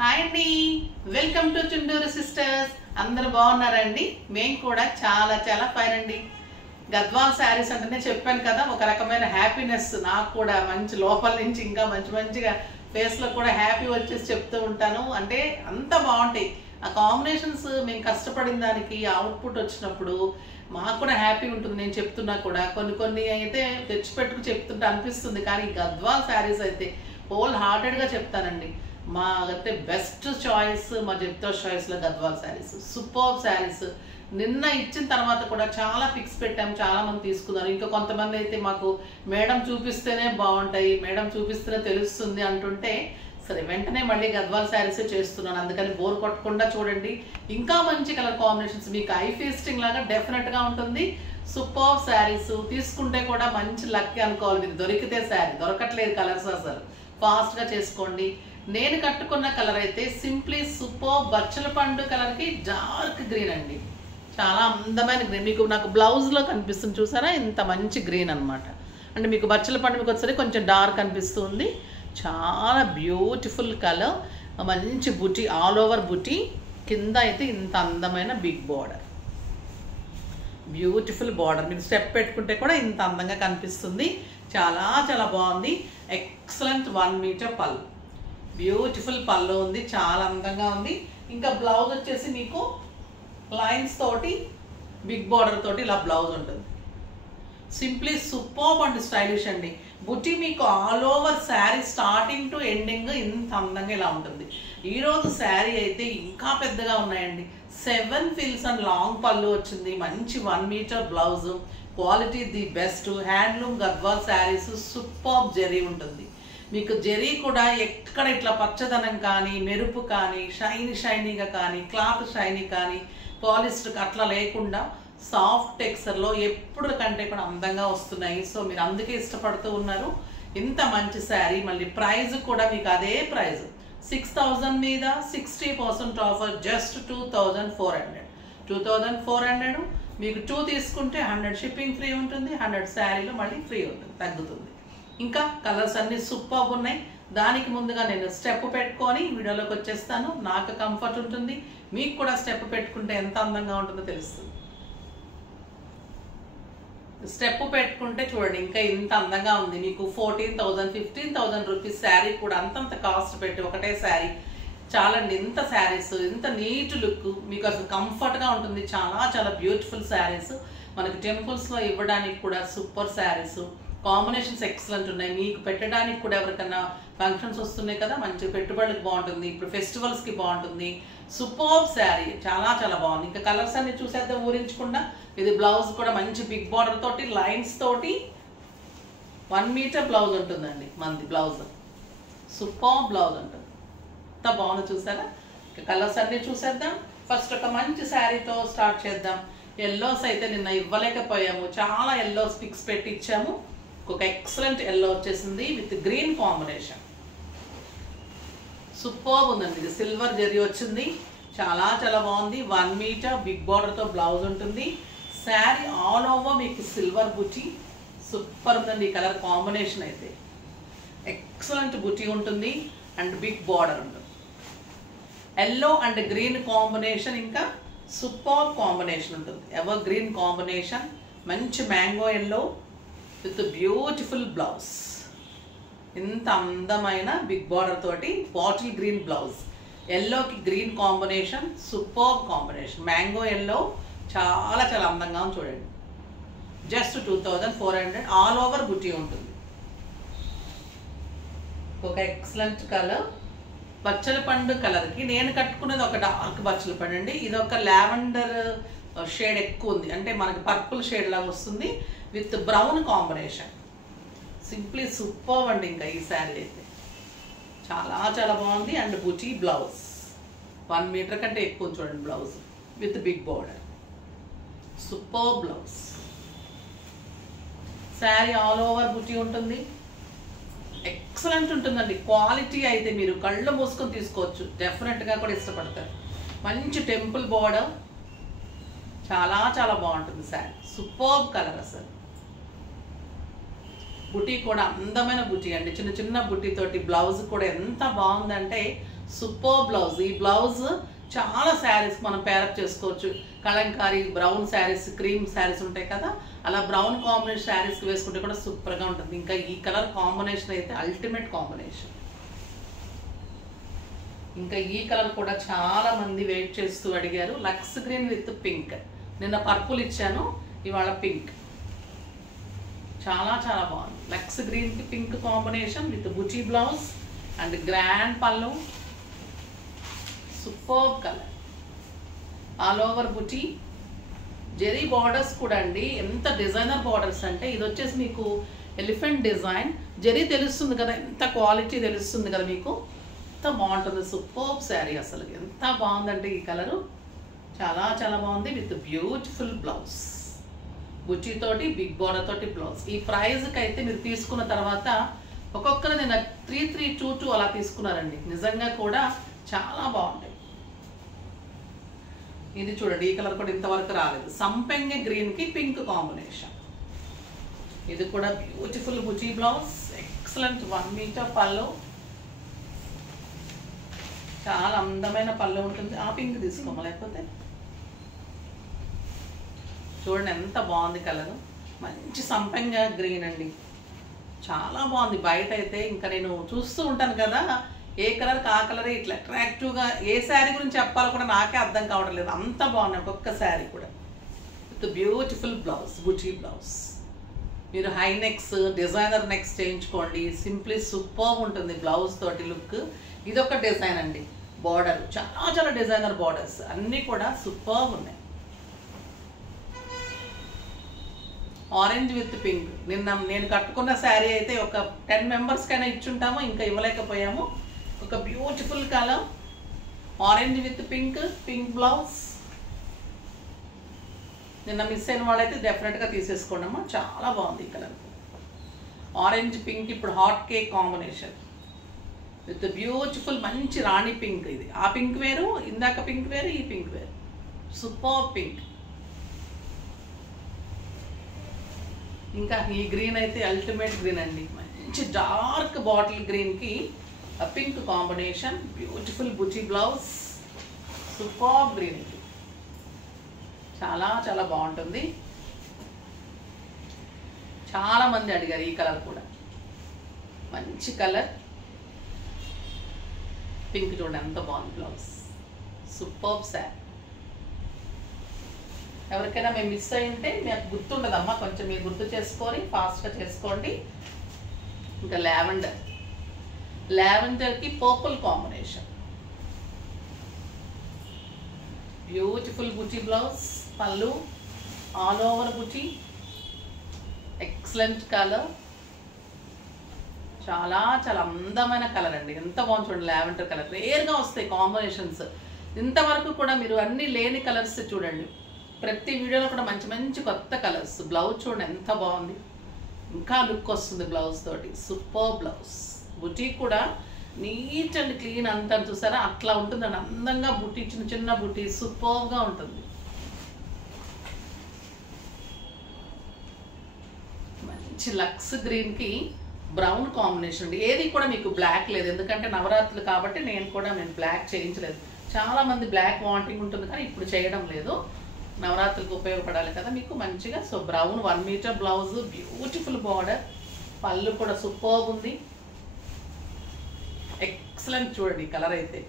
Hi అండి, welcome to Chunduru sisters. అందరూ బాగున్నారండి? మేము కూడా చాలా చాలా ఫైన్ అండి. గద్వాల్ శారీస్ అంటేనే చెప్పాను కదా, ఒక రకమైన హ్యాపీనెస్. నాకు కూడా మంచి లోపల నుంచి ఇంకా మంచిగా ఫేస్లో కూడా హ్యాపీ వచ్చేసి చెప్తూ ఉంటాను. అంటే అంత బాగుంటాయి ఆ కాంబినేషన్స్. మేము కష్టపడిన దానికి అవుట్పుట్ వచ్చినప్పుడు మాకు కూడా హ్యాపీ ఉంటుంది. నేను చెప్తున్నా కూడా కొన్ని అయితే తెచ్చిపెట్టుకు చెప్తుంటే అనిపిస్తుంది. కానీ గద్వాల్ శారీస్ అయితే హోల్ హార్టెడ్గా చెప్తానండి. మా అయితే బెస్ట్ చాయిస్ మా జెప్టోస్ చాయిస్లో గద్వాల్ శారీస్, సూపర్ శారీస్. నిన్న ఇచ్చిన తర్వాత కూడా చాలా పిక్స్ పెట్టాము, చాలా మంది తీసుకున్నారు. ఇంకా కొంతమంది అయితే మాకు మేడం చూపిస్తేనే బాగుంటాయి, మేడం చూపిస్తేనే తెలుస్తుంది అంటుంటే సరే వెంటనే మళ్ళీ గద్వాల్ శారీసే చేస్తున్నాను. అందుకని బోర్ కొట్టకుండా చూడండి. ఇంకా మంచి కలర్ కాంబినేషన్స్ మీకు ఐ ఫీస్టింగ్ లాగా డెఫినెట్గా ఉంటుంది. సూపర్ శారీస్ తీసుకుంటే కూడా మంచి లక్ అనుకోవాలి. మీరు దొరికితే శారీ దొరకట్లేదు కలర్స్, అసలు ఫాస్ట్గా చేసుకోండి. నేను కట్టుకున్న కలర్ అయితే సింప్లీ సూపర్ బచ్చల పండు కలర్కి డార్క్ గ్రీన్ అండి. చాలా అందమైన గ్రీన్. మీకు నాకు బ్లౌజ్లో కనిపిస్తుంది చూసారా, ఇంత మంచి గ్రీన్ అనమాట. అంటే మీకు బచ్చల పండు మీకు వచ్చేసరికి కొంచెం డార్క్ అనిపిస్తుంది. చాలా బ్యూటిఫుల్ కలర్, మంచి బుటీ, ఆల్ ఓవర్ బుటీ. కింద అయితే ఇంత అందమైన బిగ్ బార్డర్, బ్యూటిఫుల్ బార్డర్. మీరు స్టెప్ పెట్టుకుంటే కూడా ఇంత అందంగా కనిపిస్తుంది. చాలా చాలా బాగుంది. ఎక్సలెంట్ 1 మీటర్ పళ్ళు, బ్యూటిఫుల్ పళ్ళు ఉంది, చాలా అందంగా ఉంది. ఇంకా బ్లౌజ్ వచ్చేసి మీకు లైన్స్ తోటి బిగ్ బార్డర్ తోటి ఇలా బ్లౌజ్ ఉంటుంది. సింప్లీ సూపర్బ్ అండ్ స్టైలిష్ అండి. బుట్టి మీకు all over sari starting to ending ఇంత అందంగా ఇలా ఉంటుంది. ఈరోజు శారీ అయితే ఇంకా పెద్దగా ఉన్నాయండి. 7 ఫిల్స్ అండ్ లాంగ్ పళ్ళు వచ్చింది. మంచి 1 metre blouse, quality the best. Handloom Gadwal saris, superb zari ఉంటుంది. మీకు జెరీ కూడా ఎక్కడ ఇట్లా పచ్చదనం కానీ, మెరుపు కానీ, షైనీగా కానీ, క్లాత్ షైనీ కానీ, పాలిస్టర్ అట్లా లేకుండా సాఫ్ట్ టెక్స్చర్లో ఎప్పుడు కంటే కూడా అందంగా వస్తున్నాయి. సో మీరు అందుకే ఇష్టపడుతూ ఉన్నారు. ఇంత మంచి శారీ. మళ్ళీ ప్రైస్ కూడా మీకు అదే ప్రైస్, 6000 మీద 60% ఆఫర్, జస్ట్ 2400. 2400 మీకు 2 తీసుకుంటే 100 షిప్పింగ్ ఫ్రీ ఉంటుంది. 100 శారీలో మళ్ళీ ఫ్రీ ఉంటుంది, తగ్గుతుంది. ఇంకా కలర్స్ అన్నీ సూపర్బ్ ఉన్నాయి. దానికి ముందుగా నేను స్టెప్ పెట్టుకొని వీడియోలోకి వచ్చేస్తాను. నాకు కంఫర్ట్ ఉంటుంది, మీకు కూడా స్టెప్ పెట్టుకుంటే ఎంత అందంగా ఉంటుందో తెలుస్తుంది. స్టెప్ పెట్టుకుంటే చూడండి ఇంకా ఇంత అందంగా ఉంది. మీకు 14,000 15,000 రూపీస్ శారీ కూడా అంతంత కాస్ట్ పెట్టి ఒకటే శారీ చాలండి. ఇంత శారీస్, ఇంత నీట్ లుక్, మీకు అసలు కంఫర్ట్గా ఉంటుంది. చాలా చాలా బ్యూటిఫుల్ శారీస్. మనకి టెంపుల్స్లో ఇవ్వడానికి కూడా సూపర్ శారీస్. కాంబినేషన్స్ ఎక్సలెంట్ ఉన్నాయి. మీకు పెట్టడానికి కూడా ఎవరికన్నా ఫంక్షన్స్ వస్తున్నాయి కదా, మంచి పెట్టుబడులకు బాగుంటుంది. ఇప్పుడు ఫెస్టివల్స్కి బాగుంటుంది. సూపర్ శారీ, చాలా చాలా బాగుంది. ఇంకా కలర్స్ అన్ని చూసేద్దాం ఊరించకుండా. ఇది బ్లౌజ్ కూడా మంచి బిగ్ బార్డర్ తోటి, లైన్స్ తోటి 1 మీటర్ బ్లౌజ్ ఉంటుందండి. మంది బ్లౌజ్ సూపర్ బ్లౌజ్ ఉంటుంది. ఎంత బాగుంది చూసారా. కలర్స్ అన్ని చూసేద్దాం. ఫస్ట్ ఒక మంచి శారీతో స్టార్ట్ చేద్దాం. ఎల్లోస్ అయితే నిన్న ఇవ్వలేకపోయాము, చాలా ఎల్లోస్ పిక్స్ పెట్టి ఇచ్చాము. ఒక ఎక్సలెంట్ ఎల్లో వచ్చేసింది విత్ గ్రీన్ కాంబినేషన్. సూపర్ ఉందండి. ఇది సిల్వర్ జరీ వచ్చింది, చాలా చాలా బాగుంది. 1 మీటర్ బిగ్ బార్డర్తో బ్లౌజ్ ఉంటుంది. శారీ ఆల్ ఓవర్ మీకు సిల్వర్ బుటీ, సూపర్ ఉందండి. ఈ కలర్ కాంబినేషన్ అయితే ఎక్సలెంట్ బుటీ ఉంటుంది అండ్ బిగ్ బార్డర్ ఉంటుంది. ఎల్లో అండ్ గ్రీన్ కాంబినేషన్, ఇంకా సూపర్ కాంబినేషన్ ఉంటుంది. ఎవర్ గ్రీన్ కాంబినేషన్, మంచి mango yellow with beautiful blouse. ఇంత అందమైన బిగ్ బార్డర్ తోటి బాటిల్ గ్రీన్ బ్లౌజ్. ఎల్లోకి green combination, super combination. Mango yellow చాలా చాలా అందంగా ఉంది చూడండి. జస్ట్ 2400. ఆల్ ఓవర్ బుటీ ఉంటుంది. ఒక ఎక్సలెంట్ కలర్, బచ్చల పండు కలర్కి. నేను కట్టుకున్నది ఒక డార్క్ బచ్చల పండు అండి. ఇది ఒక లావెండర్ షేడ్ ఎక్కువ ఉంది, అంటే మనకి పర్పుల్ షేడ్ లాగా వస్తుంది with brown combination. Simply super అండి. ఇంకా ఈ శారీ అయితే చాలా చాలా బాగుంది. అండ్ బుటీ బ్లౌజ్ 1 మీటర్ కంటే ఎక్కువ చూడండి blouse with big border. Super blouse. Sari all over buti ఉంటుంది. ఎక్సలెంట్ ఉంటుందండి. క్వాలిటీ అయితే మీరు కళ్ళు మూసుకొని తీసుకోవచ్చు, డెఫినెట్గా కూడా ఇష్టపడతారు. మంచి టెంపుల్ బార్డర్, చాలా చాలా బాగుంటుంది శారీ. సూపర్బ్ కలర్ అసలు. బుటీ కూడా అందమైన బుటీ అండి. చిన్న చిన్న బుటీ తోటి బ్లౌజ్ కూడా ఎంత బాగుందంటే సూపర్ బ్లౌజ్. ఈ బ్లౌజ్ చాలా శారీస్ మనం పేరప్ చేసుకోవచ్చు. కలంకారీ బ్రౌన్ శారీస్, క్రీమ్ శారీస్ ఉంటాయి కదా, అలా బ్రౌన్ కాంబినేషన్ శారీస్కి వేసుకుంటే కూడా సూపర్గా ఉంటుంది. ఇంకా ఈ కలర్ కాంబినేషన్ అయితే అల్టిమేట్ కాంబినేషన్. ఇంకా ఈ కలర్ కూడా చాలా మంది వెయిట్ చేస్తూ అడిగారు. Lux green with pink. నిన్న పర్పుల్ ఇచ్చాను, ఇవాళ పింక్. చాలా చాలా బాగుంది. లక్స్ గ్రీన్కి pink combination with buti blouse and grand పళ్ళు. Super colour. All over buti. Zari borders కూడా అండి ఎంత డిజైనర్ బార్డర్స్ అంటే, ఇది వచ్చేసి మీకు ఎలిఫెంట్ డిజైన్. జెరీ తెలుస్తుంది కదా, ఎంత క్వాలిటీ తెలుస్తుంది కదా మీకు. ఎంత బాగుంటుంది. సూపర్ శారీ. అసలు ఎంత బాగుందంటే ఈ కలరు చాలా చాలా బాగుంది. విత్ బ్యూటిఫుల్ బ్లౌజ్, బుచ్చి తోటి బిగ్ బోర్డర్ తోటి బ్లౌజ్. ఈ ప్రైజ్కి అయితే మీరు తీసుకున్న తర్వాత ఒక్కొక్కరు నేను 3322 అలా తీసుకున్నారండి. నిజంగా కూడా చాలా బాగుంటాయి. ఇది చూడండి, ఈ కలర్ కూడా ఇంతవరకు రాలేదు. సంపెంగ గ్రీన్కి పింక్ కాంబినేషన్. ఇది కూడా బ్యూటిఫుల్ బుచ్చి బ్లౌజ్. ఎక్సలెంట్ 1 మీటర్ పళ్ళు. చాలా అందమైన పళ్ళు ఉంటుంది. ఆ పింక్ తీసుకోమా, లేకపోతే చూడండి ఎంత బాగుంది కలరు. మంచి సంపెంగ గ్రీన్ అండి, చాలా బాగుంది. బయట అయితే ఇంకా నేను చూస్తూ ఉంటాను కదా, ఏ కలర్కి ఆ కలరే ఇట్లా అట్రాక్టివ్గా. ఏ శారీ గురించి చెప్పాలో కూడా నాకే అర్థం కావడం లేదు, అంత బాగున్నాయి ఒక్కొక్క శారీ కూడా. With beautiful blouse, buti blouse. మీరు హై నెక్స్, డిజైనర్ నెక్స్ చేయించుకోండి. సింప్లీ సూపర్ ఉంటుంది బ్లౌజ్ తోటి లుక్. ఇదొక డిజైన్ అండి. బార్డర్ చాలా చాలా డిజైనర్ బార్డర్స్ అన్నీ కూడా సూపర్ ఉన్నాయి. Orange with pink. నేను కట్టుకున్న శారీ అయితే ఒక 10 మెంబర్స్కైనా ఇచ్చుంటాము, ఇంకా ఇవ్వలేకపోయాము. ఒక beautiful colour orange with pink, pink blouse. నిన్న మిస్ అయిన వాళ్ళైతే డెఫినెట్గా తీసేసుకోండి అమ్మా, చాలా బాగుంది ఈ కలర్. ఆరెంజ్ పింక్ ఇప్పుడు hot cake combination with beautiful మంచి రాణి పింక్. ఇది ఆ పింక్ వేరు, ఇందాక పింక్ వేరు, ఈ పింక్ వేరు. Super pink. ఇంకా ఈ గ్రీన్ అయితే అల్టిమేట్ గ్రీన్ అండి. మంచి డార్క్ బాటిల్ గ్రీన్కి pink combination. Beautiful Buchi blouse. Super green. చాలా చాలా బాగుంటుంది. చాలా మంది అడిగారు ఈ కలర్ కూడా. మంచి కలర్ పింక్. చూడండి ఎంత బాగుంది బ్లౌజ్. సూపర్ శారీ. ఎవరికైనా మేము మిస్ అయి ఉంటే మీకు గుర్తుండదమ్మా, కొంచెం మీరు గుర్తు చేసుకొని ఫాస్ట్గా చేసుకోండి. ఇంకా లావెండర్, లావెండర్కి పర్పుల్ కాంబినేషన్. బ్యూటిఫుల్ బుటీ బ్లౌజ్, పళ్ళు ఆల్ ఓవర్ బుటీ. Excellent colour. చాలా చాలా అందమైన కలర్ అండి. ఎంత బాగుంది చూడండి. లావెండర్ కలర్ రేర్గా వస్తాయి కాంబినేషన్స్. ఇంతవరకు కూడా మీరు అన్ని లేని కలర్స్ చూడండి. ప్రతి వీడియోలో కూడా మంచి మంచి కొత్త కలర్స్. బ్లౌజ్ చూడండి ఎంత బాగుంది, ఇంకా లుక్ వస్తుంది బ్లౌజ్ తోటి. Super blouse. బుటీ కూడా నీట్ అండ్ క్లీన్ అంతా చూసారా, అట్లా ఉంటుందండి అందంగా. బుటీ చిన్న చిన్న బుటీ సూపర్గా ఉంటుంది. మంచి లక్స్ గ్రీన్కి బ్రౌన్ కాంబినేషన్ అండి. ఏది కూడా మీకు బ్లాక్ లేదు, ఎందుకంటే నవరాత్రులు కాబట్టి నేను బ్లాక్ చేయించలేదు. చాలామంది బ్లాక్ వాంటింగ్ ఉంటుంది కానీ ఇప్పుడు చేయడం లేదు, నవరాత్రులకు ఉపయోగపడాలి కదా మీకు మంచిగా. So brown 1 metre blouse, beautiful border, పళ్ళు కూడా సూపర్ ఉంది. ఎక్సలెంట్. చూడండి కలర్ అయితే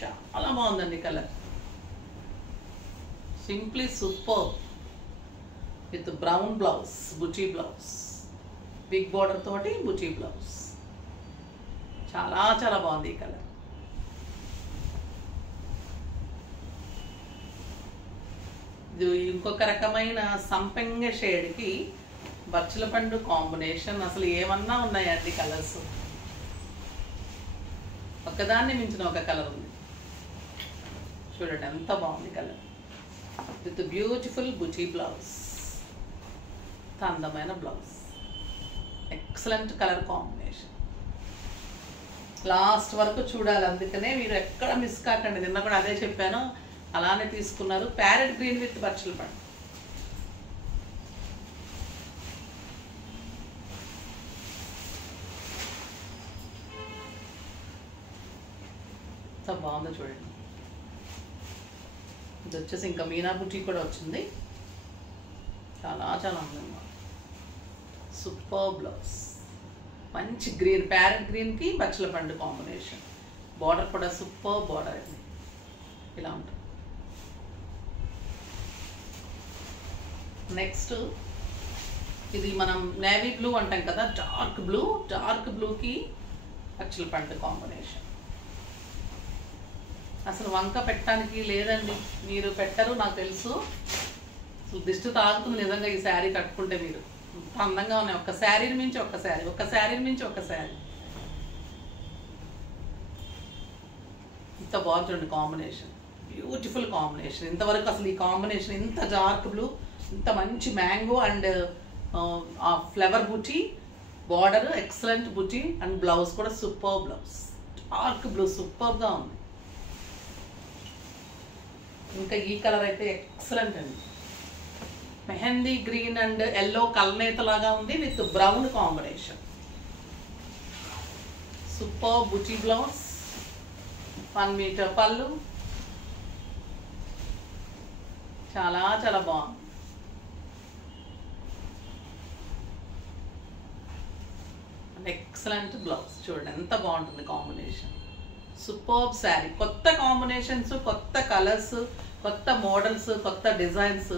చాలా బాగుందండి colour. Simply super with brown blouse, buti blouse, big border తోటి బుటీ బ్లౌజ్. చాలా చాలా బాగుంది ఈ కలర్. ఇది ఇంకొక రకమైన సంపెంగ షేడ్కి బచ్చల పండు కాంబినేషన్. అసలు ఏమన్నా ఉన్నాయండి కలర్స్, ఒకదాన్ని మించిన ఒక కలర్ ఉంది. చూడండి ఎంత బాగుంది colour. With beautiful buti blouse, అందమైన blouse. Excellent colour combination. Last వరకు చూడాలి, అందుకనే మీరు ఎక్కడ మిస్ కాకండి. నిన్న కూడా అదే చెప్పాను, అలానే తీసుకున్నారు. ప్యారెట్ గ్రీన్ విత్ బచ్చల పండు. ఎంత బాగుందో చూడండి. ఇది వచ్చేసి ఇంకా మీనా బుటీ కూడా వచ్చింది. చాలా చాలా అందంగా, సూపర్ బ్లౌజ్. మంచి గ్రీన్, ప్యారెట్ గ్రీన్కి బచ్చల పండు కాంబినేషన్. బార్డర్ కూడా సూపర్ బార్డర్ అండి, ఇలా ఉంటుంది. నెక్స్ట్ ఇది మనం నేవీ బ్లూ అంటాం కదా, డార్క్ బ్లూకి బచ్చల పండు కాంబినేషన్. అసలు వంక పెట్టడానికి లేదండి, మీరు పెట్టరు నాకు తెలుసు. అసలు దిష్టి తాగుతుంది నిజంగా ఈ శారీ కట్టుకుంటే. మీరు అంత అందంగా ఉన్నాయి, ఒక శారీని మించి ఒక శారీ, ఒక శారీని మించి ఒక శారీ. ఇంత బాగుంటుంది కాంబినేషన్, బ్యూటిఫుల్ కాంబినేషన్. ఇంతవరకు అసలు ఈ కాంబినేషన్, ఇంత డార్క్ బ్లూ, ఇంత మంచి mango and flower buti, border excellent buti and blouse కూడా సూపర్ బ్లౌజ్. డార్క్ బ్లూ సూపర్గా ఉంది. ఇంకా ఈ కలర్ అయితే ఎక్సలెంట్ అండి, మెహందీ గ్రీన్ అండ్ ఎల్లో కల్నేత లాగా ఉంది with brown combination. Super buti blouse, 1 metre పళ్ళు, చాలా చాలా బాగుంది. ఎక్సలెంట్ బ్లౌజ్ చూడండి ఎంత బాగుంటుంది కాంబినేషన్. సూపర్ శారీ, కొత్త కాంబినేషన్స్, కొత్త కలర్స్, కొత్త మోడల్స్, కొత్త డిజైన్స్,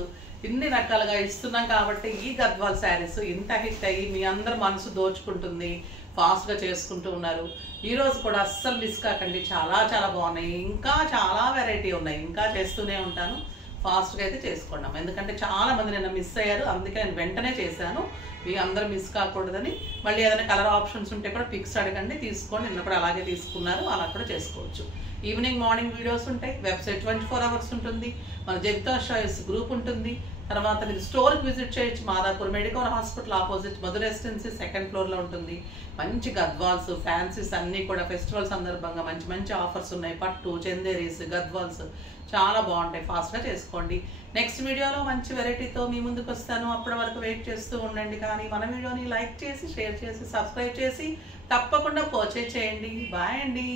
ఇన్ని రకాలుగా ఇస్తున్నాం కాబట్టి ఈ గద్వాల్ శారీస్ ఇంత హిట్ అయ్యి మీ అందరు మనసు దోచుకుంటుంది, ఫాస్ట్గా చేసుకుంటూ ఉన్నారు. ఈరోజు కూడా అస్సలు మిస్ కాకండి, చాలా చాలా బాగున్నాయి. ఇంకా చాలా వెరైటీ ఉన్నాయి, ఇంకా చేస్తూనే ఉంటాను. ఫాస్ట్గా అయితే చేసుకున్నాం, ఎందుకంటే చాలా మంది నిన్న మిస్ అయ్యారు, అందుకే నేను వెంటనే చేశాను. మీ అందరూ మిస్ కాకూడదని. మళ్ళీ ఏదైనా కలర్ ఆప్షన్స్ ఉంటే కూడా పిక్స్ అడగండి, తీసుకోండి. నిన్న కూడా అలాగే తీసుకున్నారు, అలా కూడా చేసుకోవచ్చు. ఈవినింగ్ మార్నింగ్ వీడియోస్ ఉంటాయి, వెబ్సైట్ 24 hours ఉంటుంది, మన జగితా చాయిస్ గ్రూప్ ఉంటుంది. తర్వాత మీరు స్టోర్కి విజిట్ చేయొచ్చు, మాదాపూర్ మెడికల్ హాస్పిటల్ ఆపోజిట్ మధుర రెసిడెన్సీ 2nd floorలో ఉంటుంది. మంచి గద్వాల్స్, ఫ్యాన్సీస్ అన్నీ కూడా ఫెస్టివల్ సందర్భంగా మంచి మంచి ఆఫర్స్ ఉన్నాయి. పట్టు, చందేరీస్, గద్వాల్స్ చాలా బాగుంటాయి, ఫాస్ట్గా చేసుకోండి. నెక్స్ట్ వీడియోలో మంచి వెరైటీతో మీ ముందుకు వస్తాను, అప్పటి వరకు వెయిట్ చేస్తూ ఉండండి. కానీ మన వీడియోని లైక్ చేసి, షేర్ చేసి, సబ్స్క్రైబ్ చేసి తప్పకుండా పర్చేజ్ చేయండి. బాయ్ అండి.